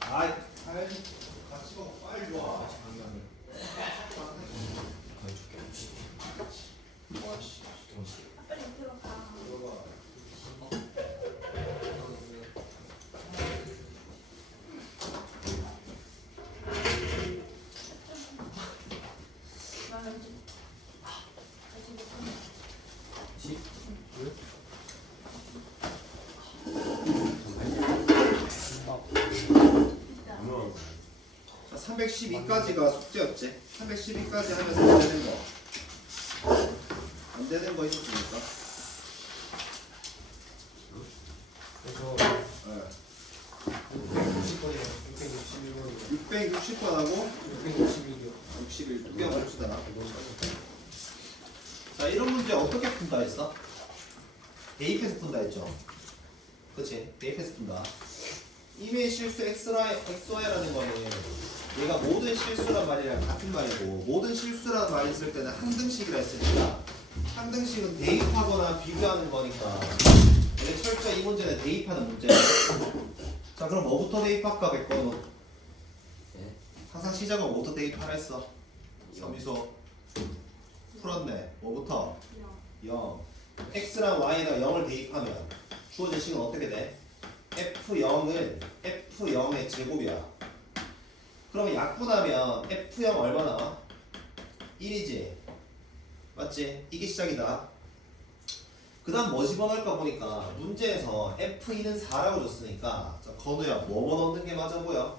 아이, 같이 먹어. 빨리 와. 빨리 들어가. 자, 312까지가 숙제였지. 312까지 하면서 안 되는 거. 안 되는 거 있었습니까? 그래서 네. 660번하고 61 두 개 봅시다. 자, 이런 문제 어떻게 푼다 했어? 대입해서 푼다 했죠? 그치? 대입해서 푼다. 임의 실수 XY라는 거는 얘가 모든 실수란 말이랑 같은 말이고, 모든 실수란 말 있을 때는 항등식이라 했으니까 항등식은 대입하거나 비교하는 거니까 근데 철저히 이 문제는 대입하는 문제야. 자, 그럼 뭐부터 대입할까? 100번은 항상 시작은 뭐부터 대입하라 했어? 서미소 풀었네. 뭐부터? 0. x랑 y에다 0을 대입하면 주어진 식은 어떻게 돼? f0은 f0의 제곱이야. 그러면 약분하면 f0 얼마 나와? 1이지. 맞지? 이게 시작이다. 그 다음 뭐 집어넣을까 보니까 문제에서 f2는 4라고 줬으니까 자, 건우야 뭐 넣는 게 맞아 보여?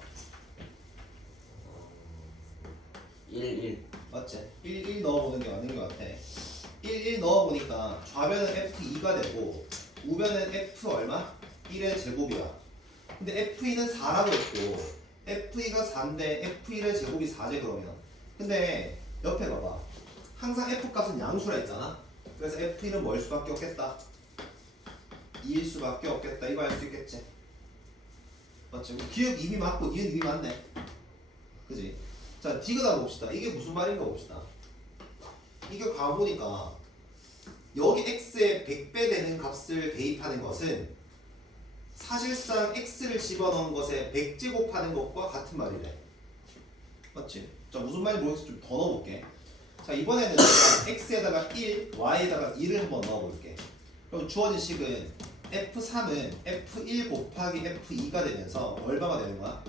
1 맞지? 1 넣어보는 게 맞는 것 같아. 1 넣어보니까 좌변은 f2가 되고 우변은 f 얼마? 1의 제곱이야. 근데 f2는 4라고 했고 f2가 4인데 f1의 제곱이 4제 그러면. 근데 옆에 봐봐. 항상 f 값은 양수라 했잖아. 그래서 f2는 뭐일 수밖에 없겠다? 2일 수밖에 없겠다. 이거 알 수 있겠지? 맞지? 기억 이미 맞고 니은 이미 맞네. 그지? 자, 디귿하 봅시다. 이게 무슨 말인가 봅시다. 이게 가보니까 여기 x에 100배 되는 값을 대입하는 것은 사실상 x를 집어넣은 것에 100제곱하는 것과 같은 말이래. 맞지? 자, 무슨 말인지 모르겠어. 좀 더 넣어볼게. 자, 이번에는 내가 x에다가 1, y에다가 2를 한번 넣어볼게. 그럼 주어진 식은 f3은 f1 곱하기 f2가 되면서 얼마가 되는 거야?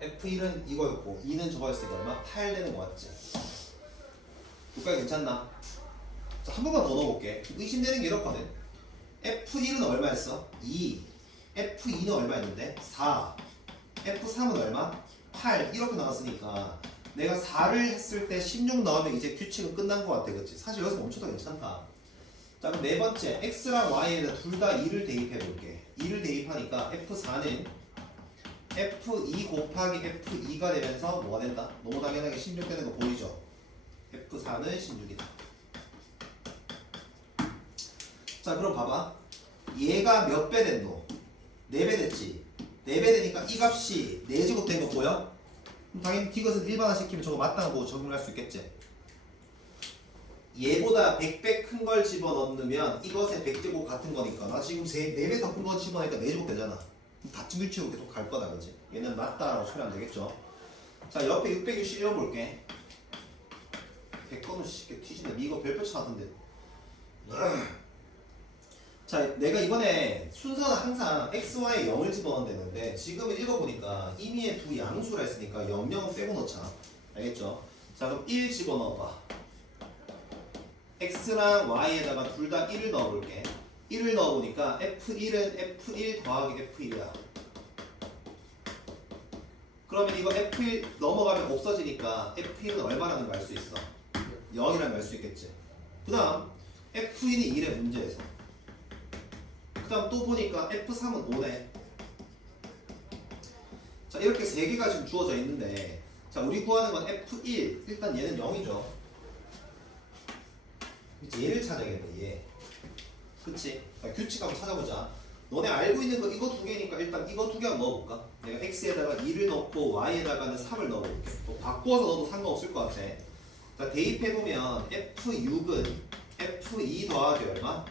f1은 이거였고 2는 저거였으니까 얼마? 8 되는 거 맞지? 여기까지 괜찮나? 자, 한 번만 더 넣어볼게. 의심되는 게 이렇거든. f1은 얼마였어? 2. f2는 얼마였는데? 4. f3은 얼마? 8. 이렇게 나왔으니까 내가 4를 했을 때 16 넣으면 이제 규칙은 끝난 것 같아. 그치? 사실 여기서 멈춰도 괜찮다. 자, 그럼 네 번째 x랑 y에다 둘 다 2를 대입해 볼게. 2를 대입하니까 f4는 f2 곱하기 f2가 되면서 뭐가 된다? 너무 당연하게 16 되는 거 보이죠? f4는 16이다. 자, 그럼 봐봐. 얘가 몇 배 됐노? 4배 됐지? 4배 되니까 이 값이 4제곱 된 거 보여? 그럼 당연히 디귿은 일반화 시키면 저거 맞다고 보고 적용할 수 있겠지? 얘보다 100배 큰 걸 집어넣으면 이것의 100제곱 같은 거니까 나 지금 4배 더 큰 거 집어넣으니까 4제곱 되잖아. 같은 규칙으로 계속 갈 거다. 그지? 얘는 맞다라고 처리하면 되겠죠? 자, 옆에 660 읽어볼게. 100번은 쉽게 튀지네. 이거 별표 차던데. 자, 내가 이번에 순서는 항상 x, y, 0을 집어넣는다는데 지금은 읽어보니까 임의의 두 양수라 했으니까 0, 0은 빼고 넣자. 알겠죠? 자, 그럼 1 집어넣어봐. x랑 y에다가 둘 다 1을 넣어볼게. 1을 넣어보니까 f1은 f1 더하기 f1이야. 그러면 이거 f1 넘어가면 없어지니까 f1은 얼마라는 걸 알 수 있어? 0이라는 걸 알 수 있겠지. 그 다음 f1이 1의 문제에서 그 다음 또 보니까 f3은 5네. 자, 이렇게 3개가 지금 주어져 있는데 자, 우리 구하는 건 f1 일단 얘는 0이죠. 이제 얘를 찾아야겠네. 얘. 그치? 자, 규칙 한번 찾아보자. 너네 알고 있는 거 이거 두 개니까 일단 이거 두 개 한번 넣어볼까? 내가 x에다가 2를 넣고 y에다가는 3을 넣어볼게. 뭐 바꾸어서 넣어도 상관없을 것 같아. 자, 대입해보면 f6은 f2 더하기 얼마?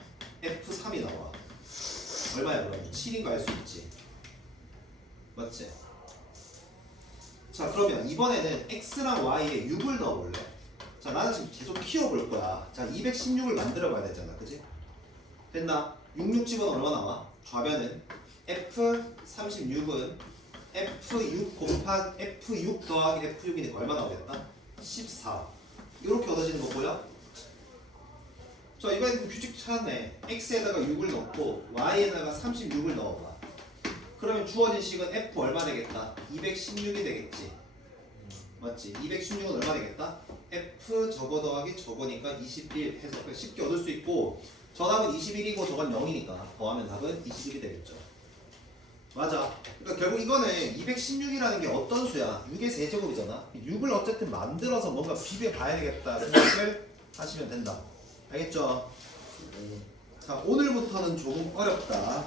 F3이 나와. 얼마야 그럼? 7인가 알 수 있지. 맞지? 자 그러면 이번에는 x랑 y에 6을 넣어볼래? 자 나는 지금 계속 키워볼 거야. 자 216을 만들어 봐야 되잖아. 그지? 됐나? 66 집어넣으면 얼마 나와? 좌변은 F36은 F6 F6 더하기 F6이니까 얼마 나오겠다? 14. 이렇게 얻어지는 거고요. 자 이번엔 규칙 찾았네. x에다가 6을 넣고 y에다가 36을 넣어봐. 그러면 주어진 식은 f 얼마 되겠다? 216이 되겠지. 맞지? 216은 얼마 되겠다? f 저거 더하기 저거니까 21 해서 쉽게 얻을 수 있고 저 답은 21이고 저건 0이니까 더하면 답은 21이 되겠죠. 맞아. 그러니까 결국 이거는 216이라는 게 어떤 수야? 6의 세제곱이잖아. 6을 어쨌든 만들어서 뭔가 비벼봐야 되겠다 생각을 하시면 된다. 알겠죠? 자 오늘부터는 조금 어렵다.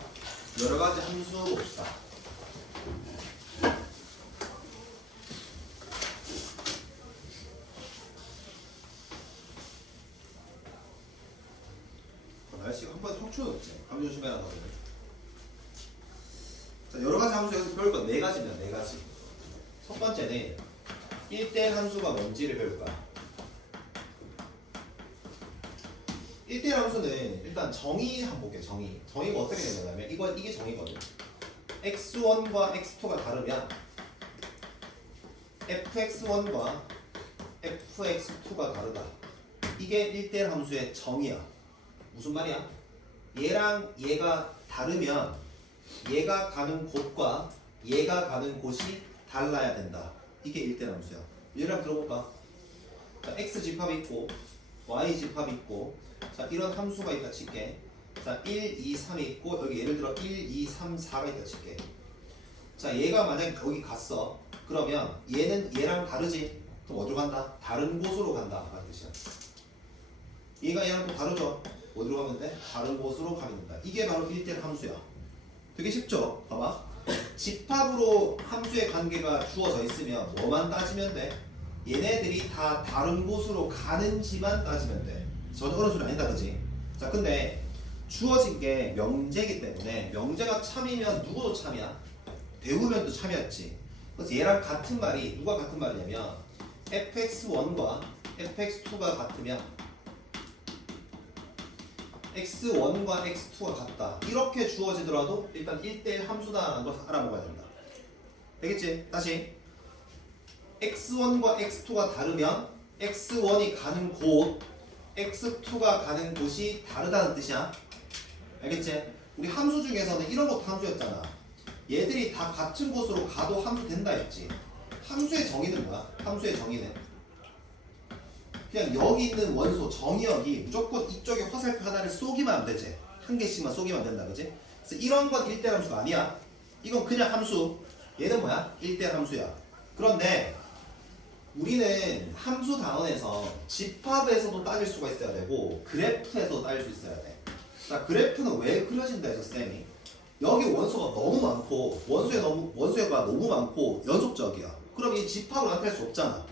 여러 가지 함수 봅시다. 날씨가 한 번에 확 추워졌지. 감기 조심해라 다들. 자 여러 가지 함수에서 배울 건 네 가지입니다. 네 가지. 첫 번째는 1대1 함수가 뭔지를 배울 거야. 1대1 함수는 일단 정의 한번 볼게요. 정의가 어떻게 되냐면 이게 정의거든. x1과 x2가 다르면 fx1과 fx2가 다르다. 이게 1대1 함수의 정의야. 무슨 말이야? 얘랑 얘가 다르면 얘가 가는 곳과 얘가 가는 곳이 달라야 된다. 이게 1대1 함수야. 얘랑 들어볼까? 자, x 집합 있고 y 집합 있고 자 이런 함수가 있다 칠게. 자 1, 2, 3이 있고 여기 예를 들어 1, 2, 3, 4가 있다 칠게. 자 얘가 만약에 거기 갔어. 그러면 얘는 얘랑 다르지? 그럼 어디로 간다? 다른 곳으로 간다 라는 뜻이야. 얘가 얘랑 또 다르죠? 어디로 가면 돼? 다른 곳으로 가면 된다. 이게 바로 1대1 함수야. 되게 쉽죠? 봐봐. 집합으로 함수의 관계가 주어져 있으면 뭐만 따지면 돼? 얘네들이 다 다른 곳으로 가는지만 따지면 돼. 전혀 어려운 소리 아니다 그지? 자 근데 주어진 게 명제이기 때문에 명제가 참이면 누구도 참이야? 배우면도 참이었지. 그래서 얘랑 같은 말이 누가 같은 말이냐면 fx1과 fx2가 같으면 x1과 x2가 같다. 이렇게 주어지더라도 일단 1대1 함수다라는 걸 알아먹어야 된다. 되겠지? 다시 x1과 x2가 다르면 x1이 가는 곳 x2가 가는 곳이 다르다는 뜻이야. 알겠지? 우리 함수 중에서는 이런 것도 함수였잖아. 얘들이 다 같은 곳으로 가도 함수 된다 했지. 함수의 정의는 뭐야? 함수의 정의는 그냥 여기 있는 원소 정의역이 무조건 이쪽에 화살표 하나를 쏘기만 하면 되지. 한 개씩만 쏘기만 된다 그지? 그래서 이런 건 1대1 함수가 아니야. 이건 그냥 함수. 얘는 뭐야? 1대1 함수야. 그런데 우리는 함수 단원에서 집합에서도 따질 수가 있어야 되고 그래프에서도 따질 수 있어야 돼. 자 그래프는 왜 그려진다 해서 쌤이 여기 원소가 너무 많고 원소가 너무 많고 연속적이야. 그럼 이 집합을 나타낼 수 없잖아.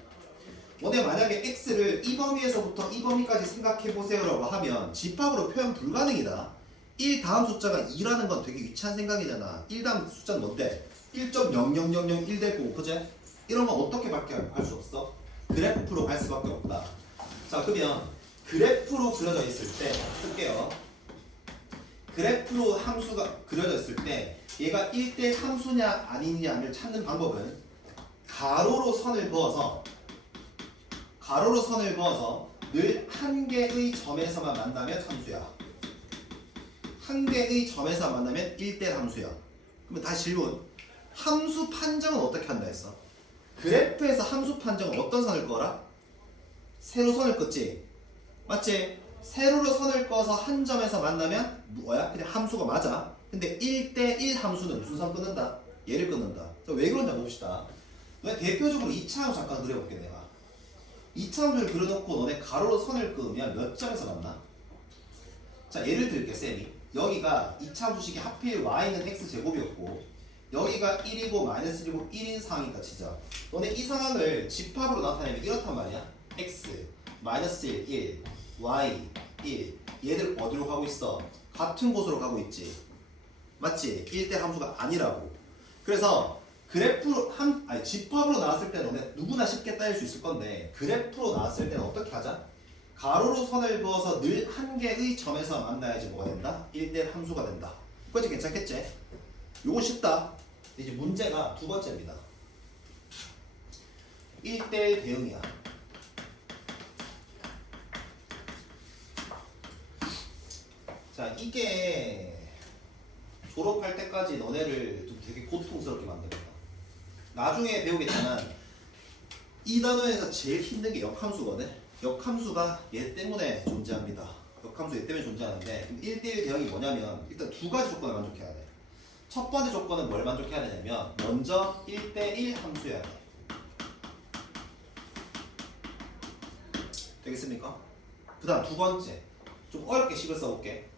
너네 만약에 x를 이 범위에서부터 이 범위까지 생각해보세요라고 하면 집합으로 표현 불가능이다. 1 다음 숫자가 2라는 건 되게 유치한 생각이잖아. 1 다음 숫자는 뭔데? 1.00001 될 거고 그제? 이런 건 어떻게 밖에 할 수 없어? 그래프로 갈 수밖에 없다. 자 그러면 그래프로 그려져 있을 때 쓸게요. 그래프로 함수가 그려져 있을 때 얘가 1대 함수냐 아니냐를 찾는 방법은 가로로 선을 그어서 늘 한 개의 점에서만 만나면 함수야. 한 개의 점에서 만나면 1대 함수야. 그러면 다시 질문. 함수 판정은 어떻게 한다 했어? 그래프에서 함수 판정은 어떤 선을 그어라? 세로선을 긋지. 맞지? 세로로 선을 그어서 한 점에서 만나면 뭐야? 그냥 함수가 맞아. 근데 1대1 함수는 무슨 선 끊는다? 얘를 끊는다. 자, 왜 그런지 한번 봅시다. 너네 대표적으로 2차 함수 잠깐 그려볼게 내가. 2차 함수를 그려놓고 너네 가로로 선을 그으면 몇 점에서 만나? 자 예를 들게 쌤이. 여기가 2차 함수식이 하필 y는 x제곱이었고 여기가 1이고 마이너스 1이고 1인 상황이다 치자. 너네 이 상황을 집합으로 나타내면 이렇단 말이야. x, 마이너스 1, 1, y, 1 얘들 어디로 가고 있어? 같은 곳으로 가고 있지. 맞지? 1대 함수가 아니라고. 그래서 그래프로 아니 집합으로 나왔을 때 너네 누구나 쉽게 따질 수 있을 건데 그래프로 나왔을 때는 어떻게 하자? 가로로 선을 그어서 늘 한 개의 점에서 만나야지 뭐가 된다? 1대 함수가 된다. 그거지 괜찮겠지? 요건 쉽다. 이제 문제가 두 번째입니다. 1대1 대응이야. 자, 이게 졸업할 때까지 너네를 좀 되게 고통스럽게 만들겠다. 나중에 배우겠지만 이 단어에서 제일 힘든 게 역함수거든. 역함수가 얘 때문에 존재합니다. 역함수 얘 때문에 존재하는데 1대1 대응이 뭐냐면 일단 두 가지 조건을 만족해야 돼. 첫 번째 조건은 뭘 만족해야 되냐면 먼저 1대1 함수여야 돼. 되겠습니까? 그 다음 두 번째 좀 어렵게 식을 써볼게.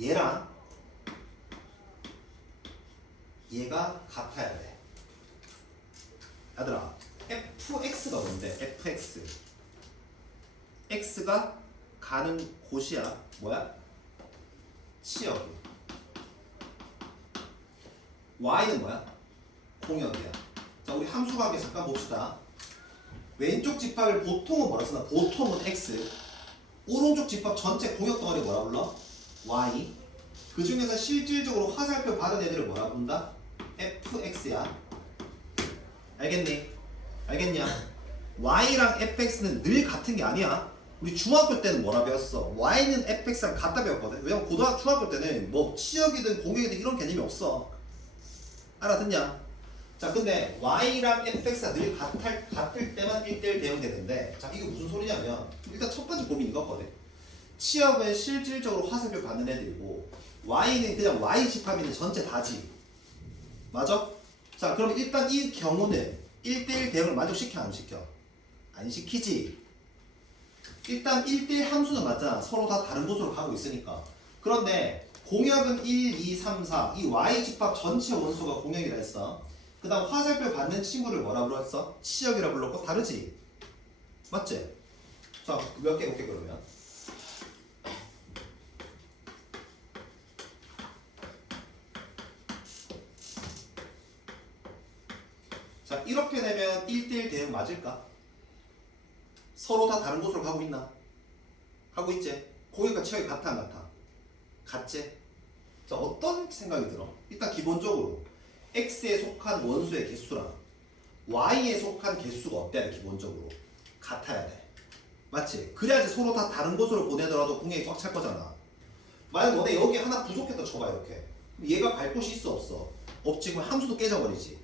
얘랑 얘가 같아야 돼. 얘들아 fx가 뭔데? fx x가 가는 곳이야. 뭐야? 치역이. y는 뭐야? 공역이야. 자 우리 함수관계 잠깐 봅시다. 왼쪽 집합을 보통은 뭐라 쓰나? 보통은 x. 오른쪽 집합 전체 공역 덩어리 뭐라 불러? y. 그 중에서 실질적으로 화살표 받은 애들을 뭐라 부른다? fx야. 알겠니? 알겠냐? y랑 fx는 늘 같은 게 아니야. 우리 중학교 때는 뭐라 배웠어? y는 fx랑 같다 배웠거든. 왜냐면 중학교 때는 뭐 치역이든 공역이든 이런 개념이 없어. 알아듣냐? 자 근데 y랑 fx가 늘 같을 때만 1대1 대응되는데 자 이게 무슨 소리냐면 일단 첫 번째 고민 이거거든. 치역은 실질적으로 화살표 받는 애들이고 y는 그냥 y 집합이는 전체 다지. 맞아? 자 그럼 일단 이 경우는 1대1 대응을 만족시켜 안 시켜? 안 시키지. 일단 1대1 함수는 맞잖아. 서로 다 다른 곳으로 가고 있으니까. 그런데 공역은 1, 2, 3, 4 이 y 집합 전체 원소가 공역이라 했어. 그 다음 화살표 받는 친구를 뭐라 불렀어? 치역이라 불렀고 다르지? 맞지? 자 몇 개 볼게 그러면. 자 이렇게 되면 1대1 대응 맞을까? 서로 다 다른 곳으로 가고 있나? 가고 있지? 공역과 치역이 같아 안 같아? 같지? 자 어떤 생각이 들어? 일단 기본적으로 x에 속한 원소의 개수랑 y에 속한 개수가 어때야 돼? 기본적으로 같아야 돼. 맞지? 그래야지 서로 다 다른 곳으로 보내더라도 공역이 꽉 찰 거잖아. 만약 너네 여기 하나 부족했다 쳐봐 이렇게. 얘가 갈 곳이 있어 없어? 없지. 그럼 함수도 깨져버리지.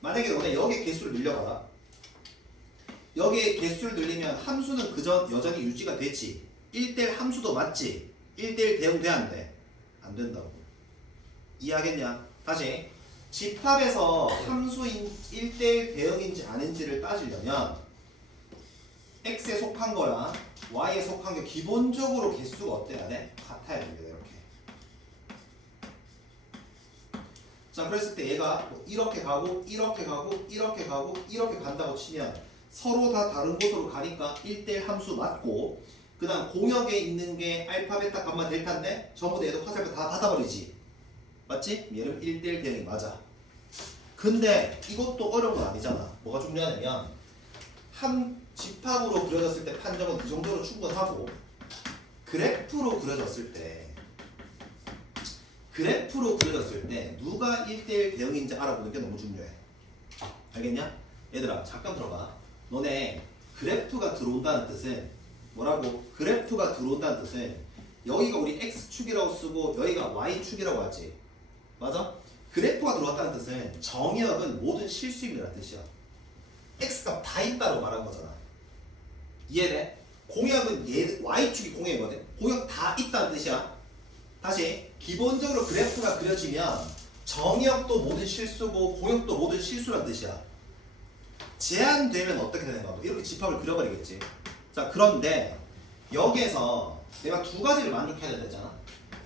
만약에 너네 여기에 개수를 늘려봐라. 여기에 개수를 늘리면 함수는 그저 여전히 유지가 되지. 1대1 함수도 맞지. 1대1 대응 돼 안 돼? 안 된다고. 이해하겠냐? 다시 집합에서 함수인 1대1 대응인지 아닌지를 따지려면 x에 속한 거랑 y에 속한 게 기본적으로 개수가 어때야 돼? 같아야 됩니다. 이렇게. 자 그랬을 때 얘가 뭐 이렇게 가고 이렇게 가고 이렇게 가고 이렇게 간다고 치면 서로 다 다른 곳으로 가니까 1대1 함수 맞고 그 다음 공역에 있는 게 알파, 베타, 감마, 델타인데 전부 다 얘도 화살표 다 받아버리지. 맞지? 얘는 1대1 대응이 맞아. 근데 이것도 어려운 건 아니잖아. 뭐가 중요하냐면 한 집합으로 그려졌을 때 판정은 그 정도로 충분하고 그래프로 그려졌을 때 누가 1대1 대응인지 알아보는 게 너무 중요해. 알겠냐? 얘들아 잠깐 들어봐. 너네 그래프가 들어온다는 뜻은 뭐라고? 그래프가 들어온다는 뜻은 여기가 우리 x축이라고 쓰고 여기가 y축이라고 하지. 맞아? 그래프가 들어왔다는 뜻은 정의역은 모든 실수입이라는 뜻이야. x값 다 있다고 말한 거잖아. 이해돼? 공역은 y축이 공역이거든. 공역 다 있다는 뜻이야. 다시 기본적으로 그래프가 그려지면 정의역도 모든 실수고 공역도 모든 실수라는 뜻이야. 제한되면 어떻게 되는가? 이렇게 집합을 그려버리겠지. 자 그런데 여기에서 내가 두 가지를 만족해야 되잖아.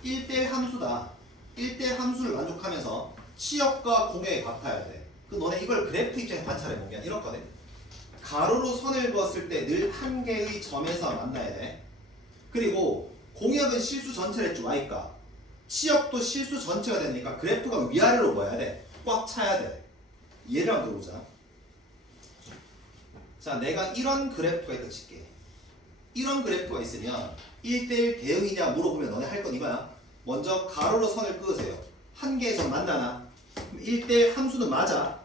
1대1 함수다. 1대1 함수를 만족하면서 치역과 공역이 같아야 돼. 그 너네 이걸 그래프 입장에 관찰해보면 이렇거든. 가로로 선을 그었을 때 늘 한 개의 점에서 만나야 돼. 그리고 공역은 실수 전체를 했죠. Y값. 치역도 실수 전체가 되니까 그래프가 위아래로 뭐 해야 돼? 꽉 차야 돼. 예를 한번 들어보자. 자, 내가 이런 그래프가 있다 칠게. 이런 그래프가 있으면 1대1 대응이냐 물어보면 너네 할 건 이거야. 먼저 가로로 선을 그으세요. 한 개의 점 만나나? 1대1 함수는 맞아.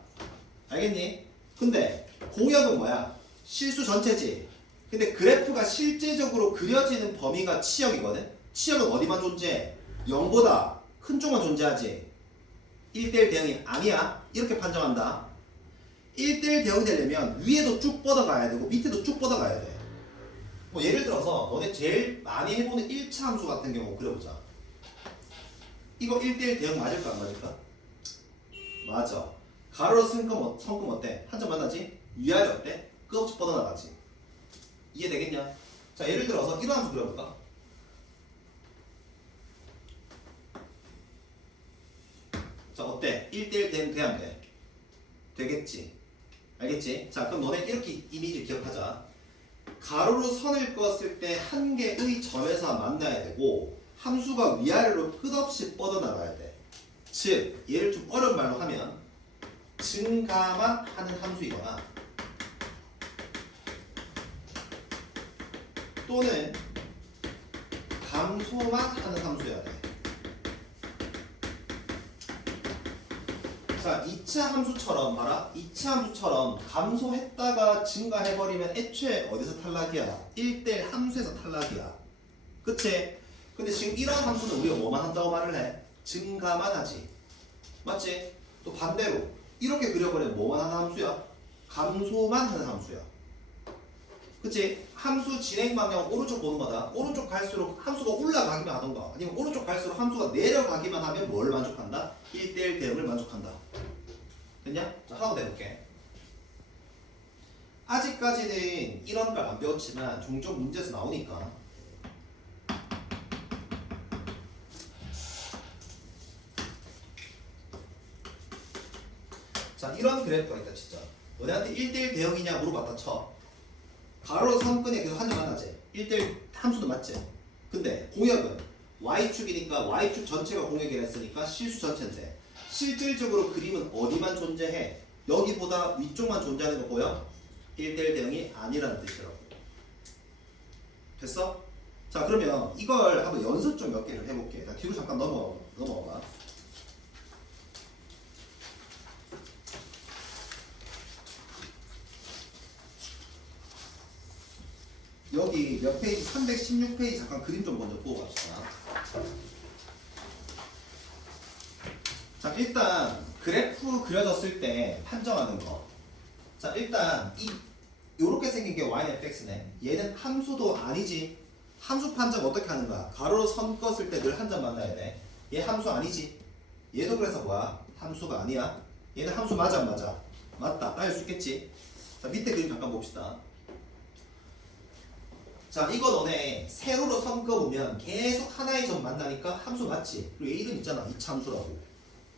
알겠니? 근데 공역은 뭐야? 실수 전체지. 근데 그래프가 실제적으로 그려지는 범위가 치역이거든? 치역은 어디만 존재해? 0보다 큰 쪽만 존재하지. 1대1 대응이 아니야. 이렇게 판정한다. 1대1 대응이 되려면 위에도 쭉 뻗어가야 되고 밑에도 쭉 뻗어가야 돼. 뭐 예를 들어서 너네 제일 많이 해보는 1차 함수 같은 경우 그려보자. 이거 1대1 대응 맞을까 안 맞을까? 맞아. 가로로 성금 어때? 한 점 만나지? 위아래 어때? 끝없이 뻗어나가지. 이해되겠냐? 자, 예를 들어서 이런 함수 그려볼까? 자, 어때? 1대1 대응 돼야 안 돼? 되겠지? 알겠지? 자, 그럼 너네 이렇게 이미지 기억하자. 가로로 선을 그었을 때 한 개의 점에서 만나야 되고 함수가 위아래로 끝없이 뻗어나가야 돼. 즉, 얘를 좀 어려운 말로 하면 증가만 하는 함수이거나 또는 감소만 하는 함수여야 돼. 자, 2차 함수처럼 봐라. 2차 함수처럼 감소했다가 증가해버리면 애초에 어디서 탈락이야? 1대1 함수에서 탈락이야. 그치? 근데 지금 이런 함수는 우리가 뭐만 한다고 말을 해? 증가만 하지. 맞지? 또 반대로 이렇게 그려버리면 뭐만 하는 함수야? 감소만 하는 함수야. 그치? 함수 진행 방향 오른쪽 보는 거다. 오른쪽 갈수록 함수가 올라가기만 하던가 아니면 오른쪽 갈수록 함수가 내려가기만 하면 뭘 만족한다? 1대1 대응을 만족한다. 됐냐? 자, 하나 더 내볼게. 아직까지는 이런 걸 안 배웠지만 종종 문제에서 나오니까. 자, 이런 그래프가 있다 진짜. 너네한테 1대1 대응이냐 물어봤다 쳐. 가로 선끈에 계속 한 점 만나지. 1대1 함수도 맞지. 근데 공역은 y축이니까 y축 전체가 공역이라 했으니까 실수 전체인데 실질적으로 그림은 어디만 존재해? 여기보다 위쪽만 존재하는 거 보여? 1대1 대응이 아니라는 뜻이라고. 됐어? 자, 그러면 이걸 한번 연습 좀 몇 개를 해볼게. 자, 뒤로 잠깐 넘어가. 여기 몇 페이지? 316페이지 잠깐 그림 좀 먼저 보고 갑시다. 자, 일단 그래프 그려졌을 때 판정하는 거. 자, 일단 요렇게 생긴 게 yfx네. 얘는 함수도 아니지. 함수 판정 어떻게 하는가? 가로로 선 껐을 때 늘 한 점 만나야 돼. 얘 함수 아니지. 얘도 그래서 뭐야? 함수가 아니야. 얘는 함수 맞아 안 맞아? 맞다. 따질 수 있겠지. 자, 밑에 그림 잠깐 봅시다. 자, 이거 너네 세로로 선 그어보면 계속 하나의 점 만나니까 함수 맞지? 그리고 얘 이름 있잖아. 2차 함수라고.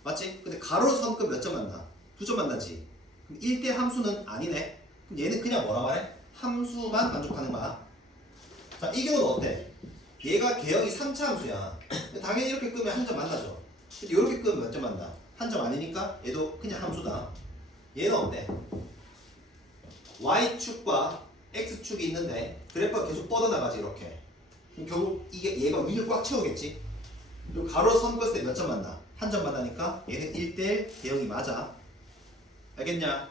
맞지? 근데 가로로 선 그으면 몇 점 만나? 2점 만나지. 그럼 1대 함수는 아니네. 그럼 얘는 그냥 뭐라 말해? 함수만 만족하는 거야. 자, 이 경우는 어때? 얘가 개형이 3차 함수야. 당연히 이렇게 끄면 한 점 만나죠. 근데 이렇게 끄면 몇 점 만나? 한 점 아니니까 얘도 그냥 함수다. 얘는 어때? Y축과 X축이 있는데 그래프가 계속 뻗어나가지 이렇게. 그럼 결국 이게 얘가 위를 꽉 채우겠지. 그리고 가로 선 그었을 때 몇 점 만나? 한 점 만나니까 얘는 1대1 대응이 맞아. 알겠냐?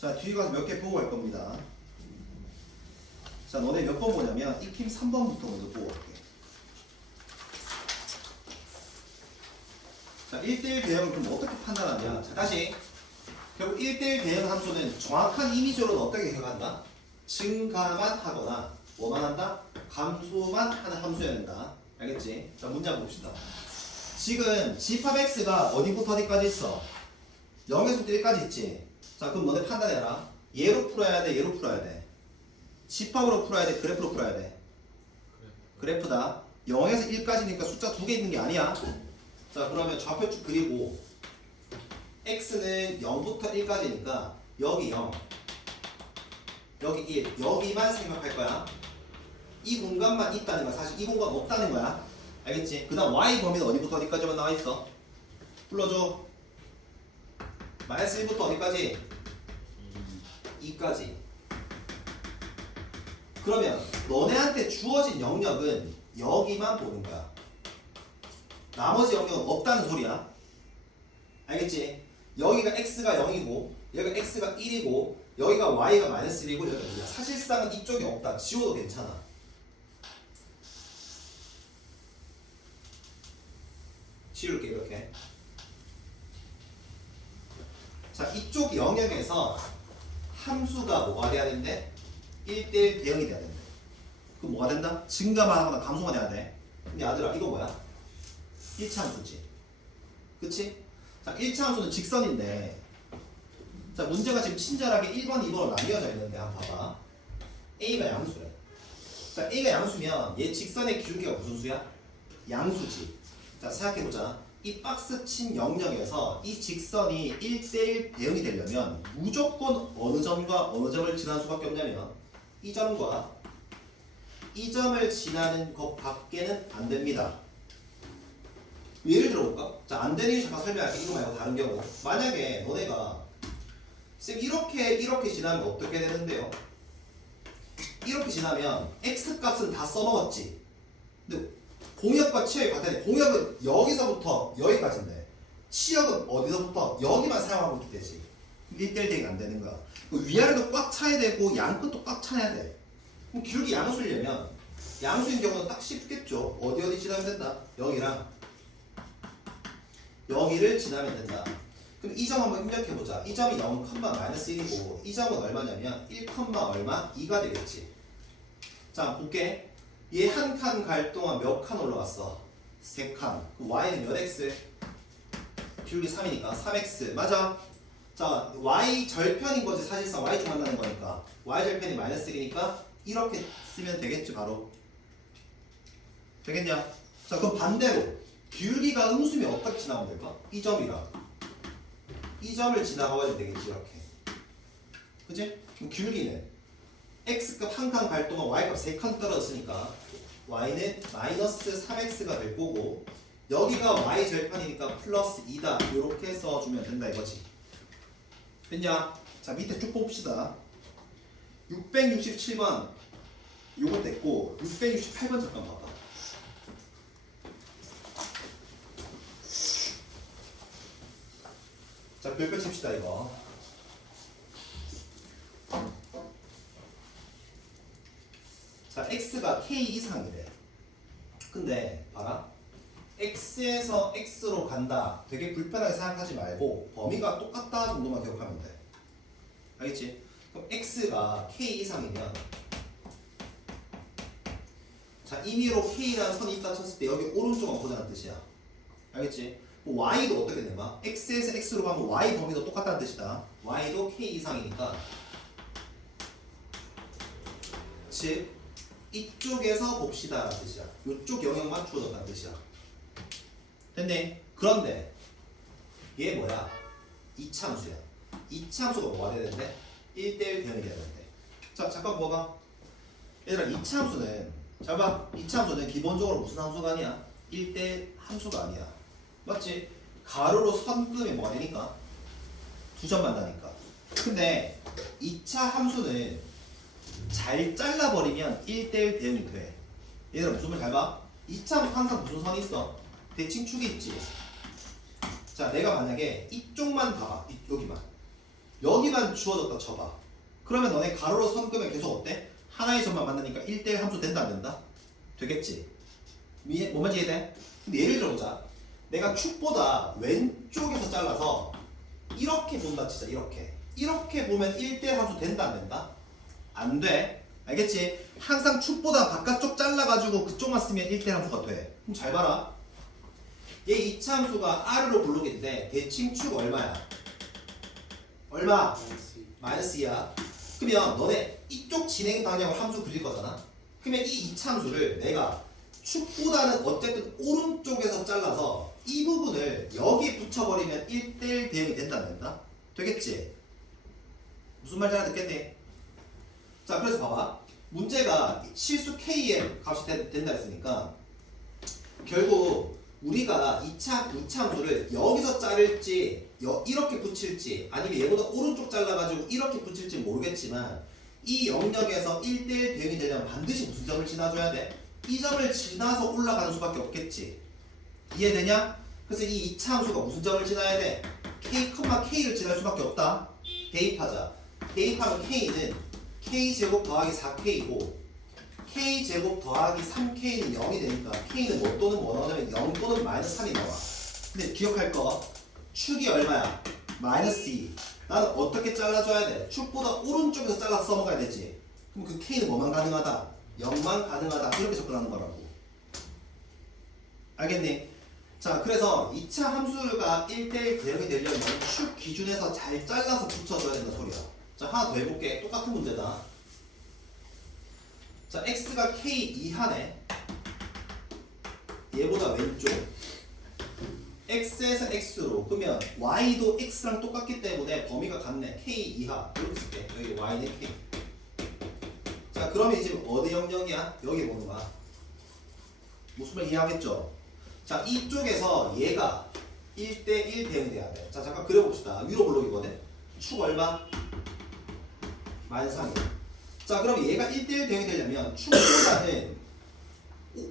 자, 뒤에 가서 몇 개 보고 갈 겁니다. 자, 너네 몇 번 보냐면 익힘 3번부터 먼저 보고 갈게. 자, 1대1 대응을 그럼 어떻게 판단하냐? 자, 다시. 결국 1대1 대응 함수는 정확한 이미지로는 어떻게 해석한다? 증가만 하거나 뭐만 한다? 감소만 하는 함수여야 된다. 알겠지? 자, 문제 한번 봅시다. 지금 집합 x가 어디부터 어디까지 있어? 0에서부터 1까지 있지? 자, 그럼 너네 판단해라. 얘로 풀어야 돼? 얘로 풀어야 돼? 집합으로 풀어야 돼? 그래프로 풀어야 돼? 그래프다. 0에서 1까지니까 숫자 2개 있는 게 아니야. 자, 그러면 좌표축 그리고 x는 0부터 1까지니까 여기 0, 여기 1, 여기만 생각할 거야. 이 공간만 있다는 거야. 사실 이 공간 없다는 거야. 알겠지? 그 다음 y 범위는 어디부터 어디까지만 나와 있어? 불러줘. 마이너스 1부터 어디까지? 2까지. 그러면 너네한테 주어진 영역은 여기만 보는 거야. 나머지 영역은 없다는 소리야. 알겠지? 여기가 x가 0이고 여기가 x가 1이고 여기가 y가 마이너스 1이고 여기가 2야. 사실상은 이쪽이 없다. 지워도 괜찮아. 지울게 이렇게. 자, 이쪽 영역에서 함수가 뭐가 돼야 되는데? 1대1 대응이 돼야 된대. 그럼 뭐가 된다? 증가만 하거나 감소만 돼야 돼. 근데 아들아 이거 뭐야? 1차 함수지. 그치? 자, 1차 함수는 직선인데 자, 문제가 지금 친절하게 1번, 2번으로 나뉘어져 있는데 한번 봐봐. A가 양수래. 자, A가 양수면 얘 직선의 기울기가 무슨 수야? 양수지. 자, 생각해보자. 이 박스 친 영역에서 이 직선이 1대1 대응이 되려면 무조건 어느 점과 어느 점을 지나는 수밖에 없냐면 이 점과 이 점을 지나는 것 밖에는 안 됩니다. 예를 들어볼까? 자, 안 되는 이유 잠깐 설명할게. 이거 말고 다른 경우. 만약에 너네가 쌤 이렇게 지나면 어떻게 되는데요? 이렇게 지나면 x 값은 다 써먹었지. 근데 공역과 치역이 같은데 공역은 여기서부터 여기까지인데 치역은 어디서부터 여기만 사용하고 있기 되지. 1대1 대응이 안 되는 거야. 위아래도 꽉 차야 되고 양끝도 꽉 차야 돼. 그럼 기울기 양수려면 양수인 경우는 딱 쉽겠죠. 어디 지나면 된다. 여기랑 여기를 지나면 된다. 그럼 이 점 한번 입력해보자. 이 점이 0,-1이고 이 점은 얼마냐면 1, 얼마? 2가 되겠지. 자, 볼게. 얘 한 칸 갈 동안 몇 칸 올라갔어? 3칸. 그럼 y는 몇 x? 기울기 3이니까 3x. 맞아. 자, y 절편인 거지. 사실상 y축 만나는 거니까. y 절편이 마이너스 1이니까 이렇게 쓰면 되겠지 바로. 되겠냐? 자, 그럼 반대로 기울기가 음수면 어떻게 지나가면 될까? 이 점이랑 이 점을 지나가야 되겠지 이렇게. 그치? 그럼 기울기는 x값 한 칸 갈 동안 y값 3칸 떨어졌으니까 y는 마이너스 3x가 될 거고 여기가 y 절편이니까 플러스 2다. 이렇게 써주면 된다 이거지. 됐냐? 자, 밑에 쭉 봅시다. 667번 요거 됐고 668번 잠깐 봐봐. 자, 별표 칩시다 이거. 자, x가 k 이상이래. 근데 봐라. x에서 x로 간다. 되게 불편하게 생각하지 말고 범위가 똑같다 정도만 기억하면 돼. 알겠지? 그럼 x가 k 이상이면 자, 임의로 k라는 선이 있다 쳤을 때 여기 오른쪽은 보자는 뜻이야. 알겠지? y도 어떻게 되는가? x에서 x로 가면 y 범위도 똑같다는 뜻이다. y도 k 이상이니까 즉 이쪽에서 봅시다 라는 뜻이야. 이쪽 영역만 주어졌다는 뜻이야. 됐네. 그런데 얘 뭐야? 이차함수야. 이차함수가 뭐가 돼야 되는데? 1대1 대응이 돼야 되는데. 자, 잠깐 봐봐. 얘들아, 이차함수는 잘 봐. 이차함수는 기본적으로 무슨 함수가 아니야? 1대1 함수가 아니야. 맞지? 가로로 선 끄면 뭐가 되니까? 두 점 만나니까. 근데 2차 함수는 잘 잘라버리면 1대1 대응이 돼. 얘들아 무슨 말 잘 봐. 2차 함수 항상 무슨 선이 있어? 대칭축이 있지. 자, 내가 만약에 이쪽만 봐봐. 여기만 주어졌다 쳐봐. 그러면 너네 가로로 선 끄면 계속 어때? 하나의 점만 만나니까 1대1 함수 된다 안 된다? 되겠지. 뭔 말인지 이해돼? 근데 예를 들어보자. 내가 축보다 왼쪽에서 잘라서 이렇게 본다 치자. 이렇게 보면 1대1 함수 된다 안 된다? 안 돼. 알겠지? 항상 축보다 바깥쪽 잘라가지고 그쪽만 쓰면 1대1 함수가 돼. 그럼 잘 봐라. 얘 2차 함수가 R로 블록인데 대칭축 얼마야? 얼마? 마이너스 2야. 그러면 너네 이쪽 진행 방향을 함수 그릴 거잖아. 그러면 이 2차 함수를 내가 축보다는 어쨌든 오른쪽에서 잘라서 이 부분을 여기에 붙여버리면 1대1 대응이 된다 안 된다? 되겠지? 무슨 말인지 알아듣겠니? 자, 그래서 봐봐. 문제가 실수 k의 값이 된다 했으니까 결국 우리가 2차 함수를 여기서 자를지 이렇게 붙일지 아니면 얘보다 오른쪽 잘라가지고 이렇게 붙일지 모르겠지만 이 영역에서 1대1 대응이 되려면 반드시 무슨 점을 지나줘야 돼? 이 점을 지나서 올라가는 수밖에 없겠지. 이해되냐? 그래서 이 2차 함수가 무슨 점을 지나야 돼? k, k를 지날 수밖에 없다. 대입하자. 대입하면 k는 k제곱 더하기 4k고 k제곱 더하기 3k는 0이 되니까 k는 뭐 또는 뭐 나오냐면 0 또는 마이너스 3이 나와. 근데 기억할 거 축이 얼마야? 마이너스 2. 나는 어떻게 잘라줘야 돼? 축보다 오른쪽에서 잘라서 써먹어야 되지. 그럼 그 k는 뭐만 가능하다? 0만 가능하다. 이렇게 접근하는 거라고. 알겠니? 자, 그래서 2차 함수가 1대1 대응이 되려면 축 기준에서 잘 잘라서 붙여줘야 된다 소리야. 자, 하나 더 해볼게. 똑같은 문제다. 자, x가 k 이하네. 얘보다 왼쪽. x에서 x로. 그러면 y도 x랑 똑같기 때문에 범위가 같네. k 이하. 이렇게 쓸게. 여기 y는 k. 자, 그러면 이제 어디 영역이야? 여기 보는 거야. 무슨 말 이해하겠죠? 자, 이쪽에서 얘가 1대1 대응이 돼야 돼. 자, 잠깐 그려봅시다. 위로 블록이거든. 축 얼마? 마이너스 3이야. 자, 그럼 얘가 1대1 대응이 되려면 축보다는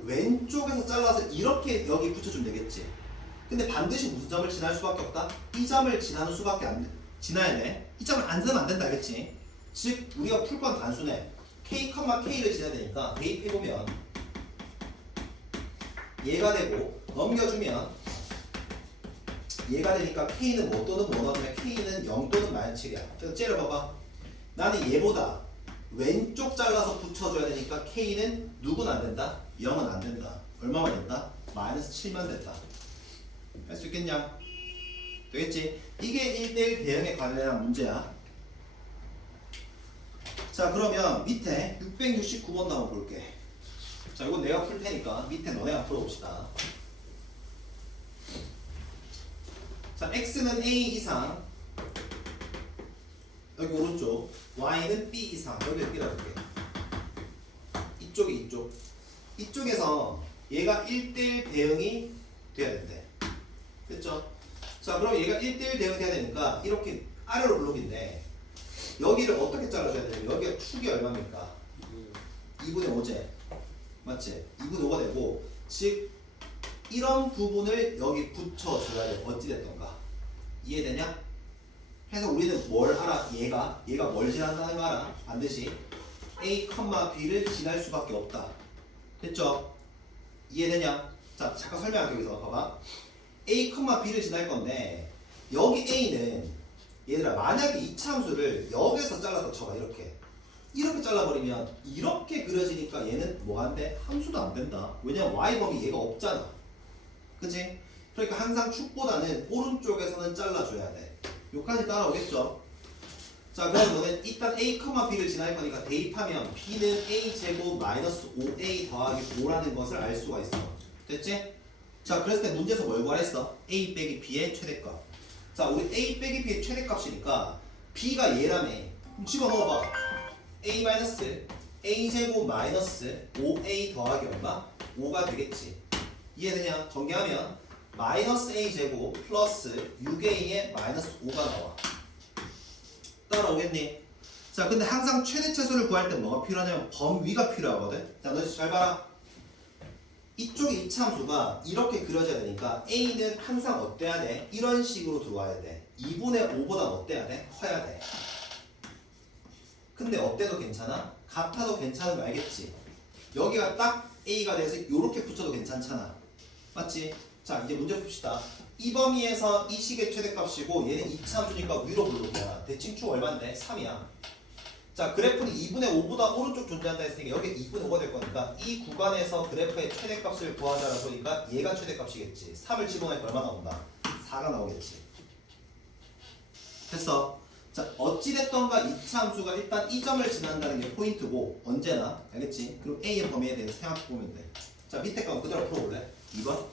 왼쪽에서 잘라서 이렇게 여기 붙여주면 되겠지. 근데 반드시 무슨 점을 지날 수밖에 없다? 이 점을 지나는 수밖에 안 돼. 지나야 돼. 이 점을 안 지나면 안 된다, 알겠지? 즉, 우리가 풀 건 단순해. k, k를 지나야 되니까 대입해보면 얘가 되고 넘겨주면 얘가 되니까 k는 뭐 또는 뭐 나오면 k는 0 또는 마이너스 7이야. 그래서 째려봐봐. 나는 얘보다 왼쪽 잘라서 붙여줘야 되니까 k는 누구는 안 된다? 0은 안 된다. 얼마만 된다? 마이너스 7만 된다. 할 수 있겠냐? 되겠지? 이게 1대1 대응에 관련한 문제야. 자, 그러면 밑에 669번 한번 볼게. 자, 이건 내가 풀 테니까 밑에 너네가 풀어봅시다. 자, x는 a 이상, 여기 오른쪽, y는 b 이상, 여기를 띄워줄게. 이쪽이 이쪽. 이쪽에서 얘가 1대1 대응이 돼야 된대. 됐죠? 자, 그럼 얘가 1대1 대응이 돼야 되니까 이렇게 아래로 블록인데 여기를 어떻게 잘라줘야 되냐면 여기가 축이 얼마입니까? 2분의 5제. 맞지? 2분의 5가 되고 즉 이런 부분을 여기 붙여줘야 돼. 어찌됐던가. 이해되냐? 해서 우리는 뭘 알아? 얘가 뭘 지난다는 거 알아? 반드시 A, B를 지날 수밖에 없다. 됐죠? 이해되냐? 자, 잠깐 설명할게. 여기서 봐봐. A, B를 지날 건데 여기 A는 얘들아 만약에 2차 함수를 여기서 잘라서 쳐봐. 이렇게 잘라버리면 이렇게 그려지니까 얘는 뭐 안 돼? 함수도 안 된다. 왜냐면 y 범위 얘가 없잖아. 그치? 그러니까 항상 축보다는 오른쪽에서는 잘라줘야 돼. 요까지 따라오겠죠? 자, 그럼 너는 일단 a, b를 지날 거니까 대입하면 b는 a제곱 마이너스 5a 더하기 5라는 것을 알 수가 있어. 됐지? 자, 그랬을 때 문제에서 뭘 구하랬어? a 빼기 b의 최대값. 자, 우리 a 빼기 b의 최대값이니까 b가 얘라며. 그럼 집어넣어봐. a 마이너스 a제곱 마이너스 5a 더하기 얼마? 5가 되겠지. 이해되냐? 전개하면 마이너스 a제곱 플러스 6a의 마이너스 5가 나와. 따라오겠니? 자, 근데 항상 최대차수를 구할 때 뭐가 필요하냐면 범위가 필요하거든. 자, 너 잘 봐라. 이쪽의 이차함수가 이렇게 그려져야 되니까 a는 항상 어때야 돼? 이런 식으로 들어와야 돼. 2분의 5보다 어때야 돼? 커야 돼. 근데 어때도 괜찮아? 같아도 괜찮은 거 알겠지? 여기가 딱 a가 돼서 이렇게 붙여도 괜찮잖아. 맞지? 자, 이제 문제 풉시다. 이 범위에서 이 식의 최대값이고 얘는 2차함수니까 위로 블록이야. 대칭축 얼마인데? 3이야. 자, 그래프는 2분의 5보다 오른쪽 존재한다 했으니까 여기 2분의 5가 될 거니까 이 구간에서 그래프의 최대값을 구하자라고 하니까 얘가 최대값이겠지. 3을 집어넣으니까 얼마 나온다? 4가 나오겠지. 됐어? 자, 어찌됐던가 2차 함수가 일단 이 점을 지난다는 게 포인트고 언제나 알겠지? 그리고 A의 범위에 대해서 생각해보면 돼. 자, 밑에 거 그대로 풀어볼래? 2번.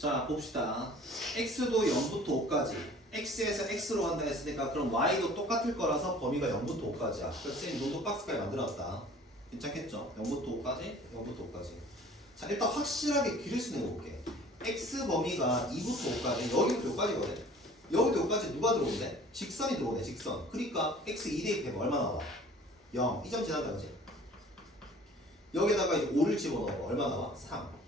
자 봅시다. x도 0부터 5까지 x에서 x로 간다 했으니까 그럼 y도 똑같을 거라서 범위가 0부터 5까지야. 그래서 쌤 노트 박스까지 만들어놨다. 괜찮겠죠? 0부터 5까지 0부터 5까지. 자 일단 확실하게 길을 쓰는 거 볼게. x 범위가 2부터 5까지 여기부터 여기까지거든. 여기부터 여기까지 누가 들어오는데? 직선이 들어오네 직선. 그러니까 x 2 대입해봐 얼마 나와? 0. 이 점 지난다 그지? 여기다가 5를 집어넣어 얼마 나와? 3.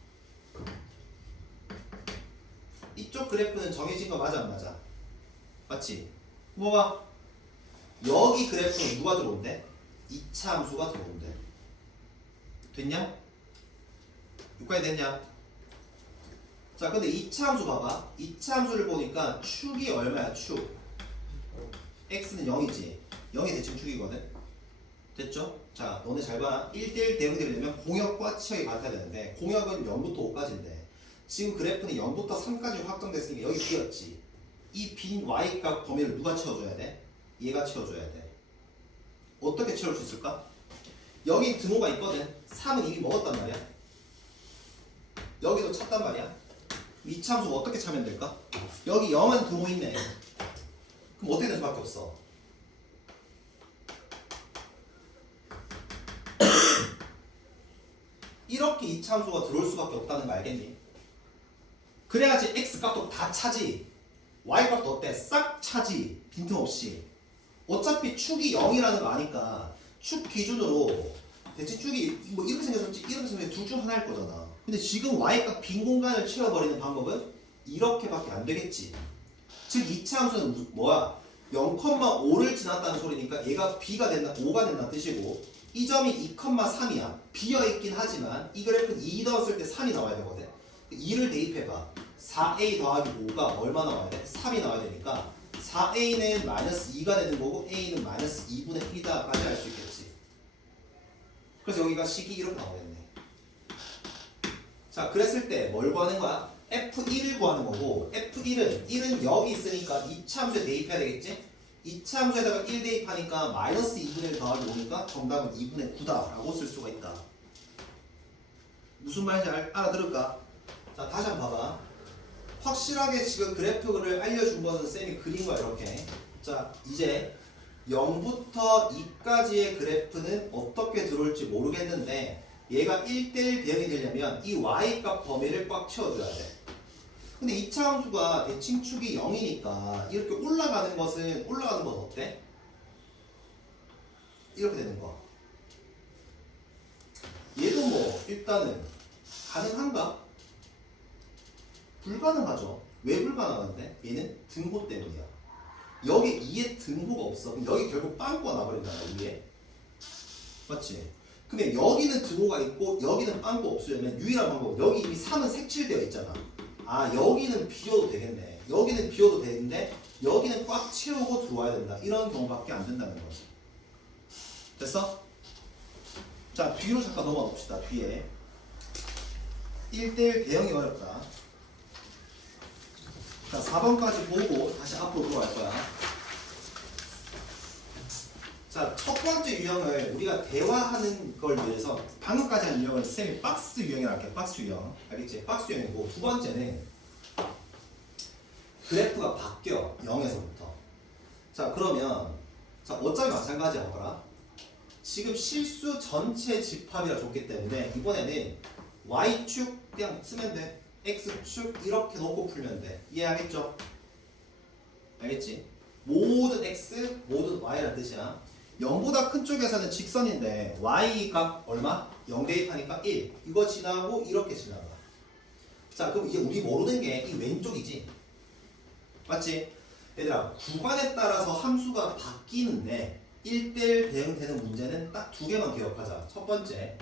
이쪽 그래프는 정해진 거 맞아 안 맞아? 맞지? 뭐가? 여기 그래프는 누가 들어온대? 2차 함수가 들어온대. 됐냐? 여기까지 됐냐? 자 근데 2차 함수 봐봐. 2차 함수를 보니까 축이 얼마야 축? x는 0이지. 0이 대칭 축이거든. 됐죠? 자 너네 잘 봐라. 1대1 대응이 되려면 공역과 치역이 같아야 되는데 공역은 0부터 5까지인데 지금 그래프는 0부터 3까지 확정됐으니까 여기 비었지. 이 빈 y값 범위를 누가 채워줘야 돼? 얘가 채워줘야 돼. 어떻게 채울 수 있을까? 여기 등호가 있거든. 3은 이미 먹었단 말이야. 여기도 찼단 말이야. 이참수 어떻게 차면 될까? 여기 0은 등호 있네. 그럼 어떻게 될 수밖에 없어? 이렇게 이차함수가 들어올 수밖에 없다는 거 알겠니? 그래야지 x값도 다 차지 y값도 어때? 싹 차지 빈틈없이. 어차피 축이 0이라는 거 아니까 축 기준으로 대체 축이 뭐 이렇게 생겼을지 이렇게 생겼을지 둘 중 하나일 거잖아. 근데 지금 y값 빈 공간을 채워버리는 방법은 이렇게밖에 안 되겠지. 즉 이차함수는 뭐야? 0,5를 지났다는 소리니까 얘가 b가 된다 5가 된다는 뜻이고 이 점이 2,3이야. 비어있긴 하지만 이 그래프는 2 넣었을 때 3이 나와야 되거든. 2를 대입해봐. 4a 더하기 5가 얼마 나와야 돼? 3이 나와야 되니까 4a는 마이너스 2가 되는 거고 a는 마이너스 2분의 1이다까지 알 수 있겠지. 그래서 여기가 식이 이렇게 나오겠네. 자 그랬을 때 뭘 구하는 거야? f1을 구하는 거고 f1은 여기 있으니까 2차 함수에 대입해야 되겠지? 2차 함수에다가 1 대입하니까 마이너스 2분의 1 더하기 5니까 정답은 2분의 9다 라고 쓸 수가 있다. 무슨 말인지 알아들을까? 자 다시 한번 봐봐. 확실하게 지금 그래프를 알려준 것은 쌤이 그린 거야 이렇게. 자 이제 0부터 2까지의 그래프는 어떻게 들어올지 모르겠는데 얘가 1대1 대응이 되려면 이 y값 범위를 꽉 채워줘야 돼. 근데 2차 함수가 대칭축이 0이니까 이렇게 올라가는 건 어때? 이렇게 되는 거. 얘도 뭐 일단은 가능한가? 불가능하죠. 왜 불가능한데? 얘는 등호 때문이야. 여기 2에 등호가 없어. 그럼 여기 결국 빵꾸가 나버린다 위에. 맞지? 그러면 여기는 등호가 있고 여기는 빵꾸 없으려면 유일한 방법 여기 이미 3은 색칠되어 있잖아. 아 여기는 비워도 되겠네. 여기는 비워도 되는데 여기는 꽉 채우고 들어와야 된다. 이런 경우밖에 안 된다는 거지. 됐어? 자 뒤로 잠깐 넘어가 봅시다. 뒤에 1대1 대응이 어렵다. 자 4번까지 보고 다시 앞으로 들어갈 거야. 자 첫 번째 유형을 우리가 대화하는 걸 위해서 방금까지 한 유형을 쌤이 박스 유형이라 할게. 박스 유형 알겠지? 박스 유형이고 두 번째는 그래프가 바뀌어 0에서부터. 자 그러면 자 어차피 마찬가지야. 봐라. 지금 실수 전체 집합이라 줬기 때문에 이번에는 y축 그냥 쓰면 돼. x축 이렇게 놓고 풀면 돼. 이해하겠죠? 알겠지? 모든 x 모든 y라는 뜻이야. 0보다 큰 쪽에서는 직선인데 y값 얼마? 0 대입하니까 1. 이거 지나고 이렇게 지나가. 자 그럼 이제 우리 모르는 게 이 왼쪽이지. 맞지? 얘들아 구간에 따라서 함수가 바뀌는데 1대1 대응되는 문제는 딱 두 개만 기억하자. 첫 번째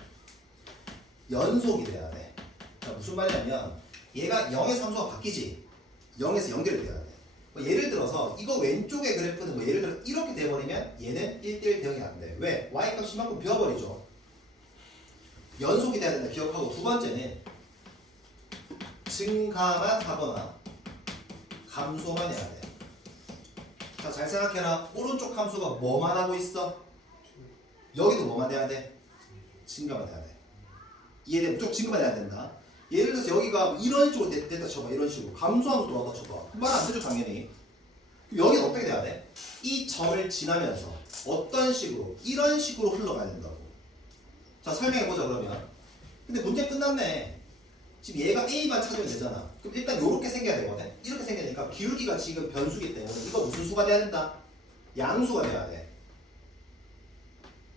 연속이 돼야 돼. 자 무슨 말이냐면 얘가 0에서 함수가 바뀌지. 0에서 연결돼야 돼. 뭐 예를 들어서 이거 왼쪽의 그래프는 뭐 예를 들어 이렇게 돼버리면 얘는 1대1 대응이 안 돼. 왜? y값이 이만큼 비어버리죠. 연속이 돼야 된다 기억하고 두 번째는 증가만 하거나 감소만 해야 돼. 자 잘 생각해라. 오른쪽 함수가 뭐만 하고 있어? 여기도 뭐만 돼야 돼? 증가만 해야 돼. 이해돼? 무조건 증가만 해야 된다. 예를 들어서 여기가 이런 식으로 됐다 쳐봐. 이런 식으로 감소하면서 돌아다 쳐봐. 말 안 되죠 당연히. 그럼 여기는 어떻게 돼야 돼? 이 점을 지나면서 어떤 식으로? 이런 식으로 흘러가야 된다고. 자 설명해보자 그러면. 근데 문제 끝났네. 지금 얘가 A만 찾으면 되잖아. 그럼 일단 요렇게 생겨야 되거든. 이렇게 생겨야 되니까 기울기가 지금 변수기 때문에 이거 무슨 수가 돼야 된다? 양수가 돼야 돼.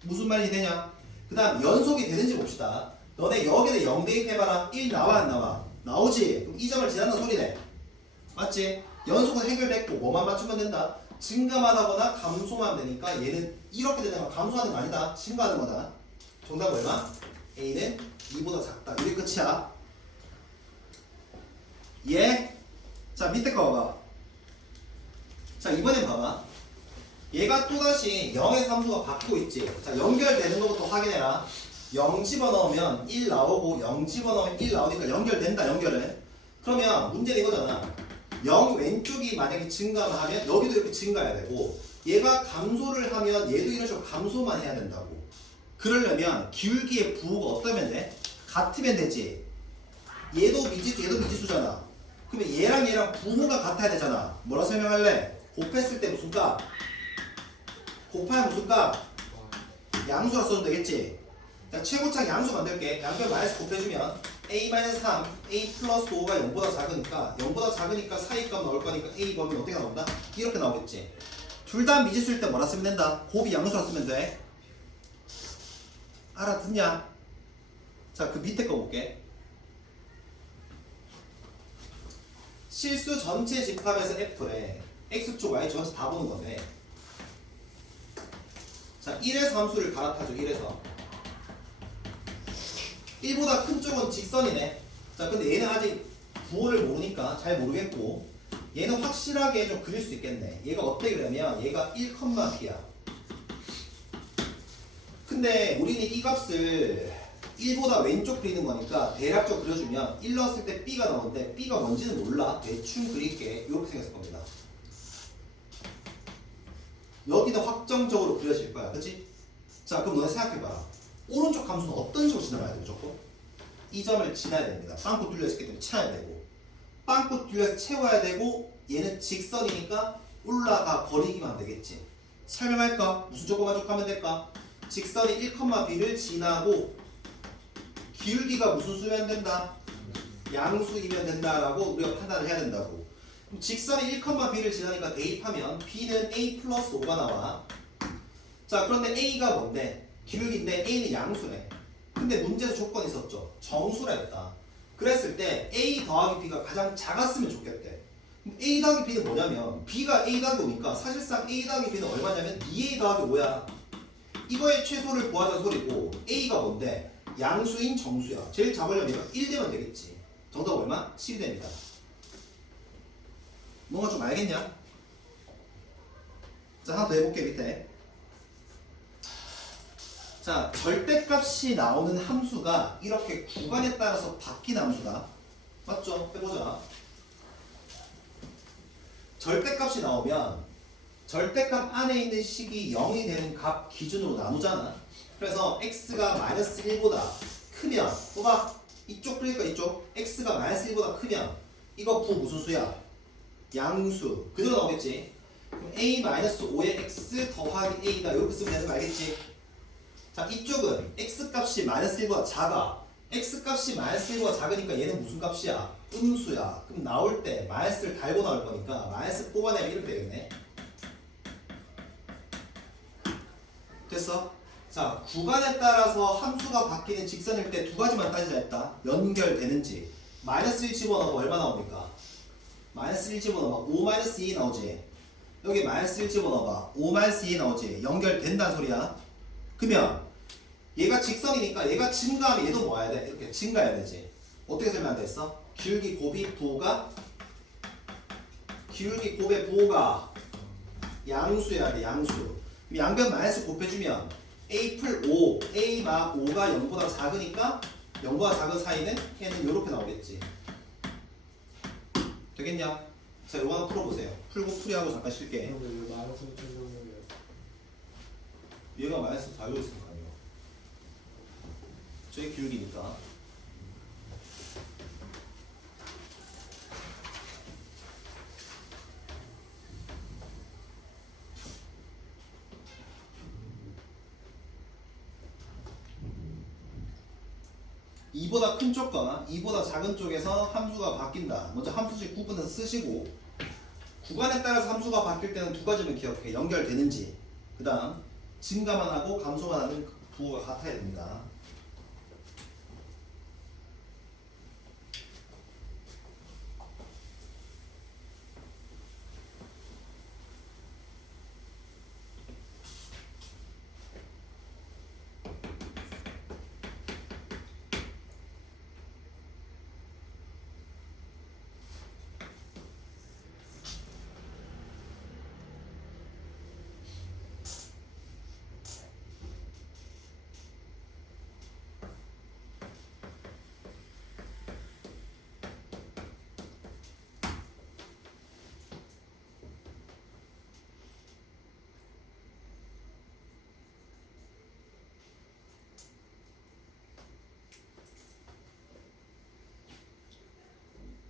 무슨 말이 되냐? 그 다음 연속이 되는지 봅시다. 너네 여기다 0 대입해봐라. 1 나와 안 나와? 나오지? 그럼 이 점을 지난다 소리네. 맞지? 연속은 해결됐고 뭐만 맞추면 된다? 증가만 하거나 감소만 되니까 얘는 이렇게 되는 건 감소하는 거 아니다. 증가하는 거다. 정답 얼마? A는 2보다 작다. 이게 끝이야. 예? 자 밑에 거 봐봐. 자 이번엔 봐봐. 얘가 또다시 0의 함수가 바뀌고 있지. 자 연결되는 것부터 확인해라. 0 집어넣으면 1 나오고 0 집어넣으면 1 나오니까 연결된다. 연결은. 그러면 문제는 이거잖아. 0 왼쪽이 만약에 증가만 하면 여기도 이렇게 증가해야 되고 얘가 감소를 하면 얘도 이런 식으로 감소만 해야 된다고. 그러려면 기울기의 부호가 어떠면 돼? 같으면 되지. 얘도 미지수 얘도 미지수잖아. 그러면 얘랑 얘랑 부호가 같아야 되잖아. 뭐라 설명할래? 곱했을 때 무슨 값? 곱하면 무슨 값? 양수라 써도 되겠지? 자, 최고창 양수 만들게. 양변 마이너스 곱해주면 A-3, A 플러스 5가 0보다 작으니까 0보다 작으니까 사이값 나올 거니까 A 범위는 어떻게 나온다? 이렇게 나오겠지. 둘 다 미지수일 때 뭐라 쓰면 된다? 곱이 양수라 쓰면 돼. 알아듣냐? 자, 그 밑에 거 볼게. 실수 전체 집합에서 F래. X축, Y축 다 보는 건데. 자, 1에서 함수를 갈아타죠. 1에서. 1보다 큰 쪽은 직선이네. 자, 근데 얘는 아직 부호를 모르니까 잘 모르겠고 얘는 확실하게 좀 그릴 수 있겠네. 얘가 어떻게 그러면 얘가 1,P야. 근데 우리는 이 값을 1보다 왼쪽 그리는 거니까 대략적으로 그려주면 1 넣었을 때 B가 나오는데 B가 뭔지는 몰라. 대충 그릴게. 이렇게 생겼을 겁니다. 여기도 확정적으로 그려질 거야. 그치? 자, 그럼 너네 생각해봐라. 오른쪽 함수는 어떤 식으로 지나가야 돼? 무조건? 이 점을 지나야 됩니다. 빵꾸 뚫려있기 때문에 쳐야 되고 빵꾸 뚫려서 채워야 되고 얘는 직선이니까 올라가 버리기만 되겠지. 설명할까? 무슨 조건만 족하면 될까? 직선이 1,B를 지나고 기울기가 무슨 수면 된다? 양수이면 된다라고 우리가 판단을 해야 된다고. 그럼 직선이 1,B를 지나니까 대입하면 B는 A 플러스 5가 나와. 자, 그런데 A가 뭔데? 기울기인데 A는 양수네. 근데 문제에서 조건이 있었죠. 정수라 했다. 그랬을 때 A 더하기 B가 가장 작았으면 좋겠대. 그럼 A 더하기 B는 뭐냐면 B가 A 더하기 5니까 사실상 A 더하기 B는 얼마냐면 2A 더하기 5야. 이거의 최소를 구하자는 소리고 A가 뭔데? 양수인 정수야. 제일 잡으려면 얘가 1되면 되겠지. 정답 얼마? 7이 됩니다. 뭔가 좀 알겠냐? 자, 하나 더 해볼게. 밑에. 자, 절대값이 나오는 함수가 이렇게 구간에 따라서 바뀌는 함수다. 맞죠? 해보자. 절대값이 나오면 절대값 안에 있는 식이 0이 되는 값 기준으로 나누잖아. 그래서 x가 마이너스 1보다 크면 봐봐. 이쪽 그러니까 이쪽 x가 마이너스 1보다 크면 이거 부 무슨 수야? 양수. 그대로 나오겠지. 그럼 a 마이너스 5의 x 더하기 a다. 이렇게 쓰면 되는 거 알겠지? 자, 이쪽은 x값이 마이너스 1보다 작아. x값이 마이너스 1보다 작으니까 얘는 무슨 값이야? 음수야. 그럼 나올 때 마이너스를 달고 나올 거니까 마이너스 뽑아내면 이렇게 되겠네. 됐어? 자, 구간에 따라서 함수가 바뀌는 직선일 때 두 가지만 따지자 했다. 연결되는지. 마이너스 1 집어넣으면 얼마 나옵니까? 마이너스 1 집어넣으면 5 마이너스 2 나오지. 여기 마이너스 1 집어넣어봐. 5 마이너스 2 나오지. 연결된다는 소리야. 그러면 얘가 직선이니까 얘가 증가하면 얘도 뭐 해야 돼? 이렇게 증가해야 되지. 어떻게 설명하면 됐어? 기울기 곱이 부호가 기울기 곱의 부호가 양수여야 돼. 양수. 그럼 양변 마이너스 곱해주면 A 풀 5, A 마 5가 0보다 작으니까 0보다 작은 사이는 얘는 이렇게 나오겠지. 되겠냐? 자, 이거 하나 풀어보세요. 풀고 풀이하고 잠깐 쉴게. 얘가 마이너스 달려 있을 거 아니에요. 저기 기울기니까. 2보다 큰 쪽과 2보다 작은 쪽에서 함수가 바뀐다. 먼저 함수식 구분해서 쓰시고 구간에 따라서 함수가 바뀔 때는 두 가지만 기억해. 연결되는지 그 다음 증가만 하고 감소만 하는 부호가 같아야 됩니다.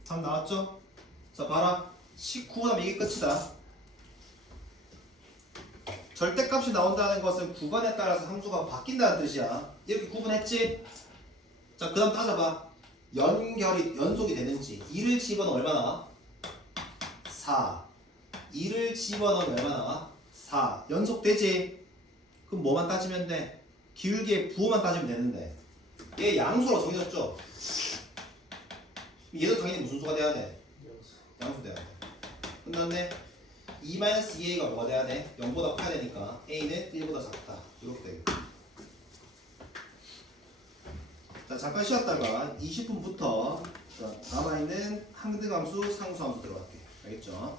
답 나왔죠? 자 봐라 19하면 이게 끝이다. 절대값이 나온다는 것은 구간에 따라서 함수가 바뀐다는 뜻이야. 이렇게 구분했지? 자 그 다음 따져봐. 연속이 되는지 2를 집어넣으면 얼마 나와? 4. 2를 집어넣으면 얼마 나와? 4. 연속되지? 그럼 뭐만 따지면 돼? 기울기의 부호만 따지면 되는데 얘 양수로 정해졌죠? 얘도 당연히 무슨 수가 돼야 돼? 양수 돼야 돼. 끝났네. 2-2a가 뭐가 돼야 돼? 0보다 커야 되니까 a는 1보다 작다. 이렇게 되겠다. 자 잠깐 쉬었다가 20분부터 남아있는 항등함수, 상수함수 들어갈게. 알겠죠?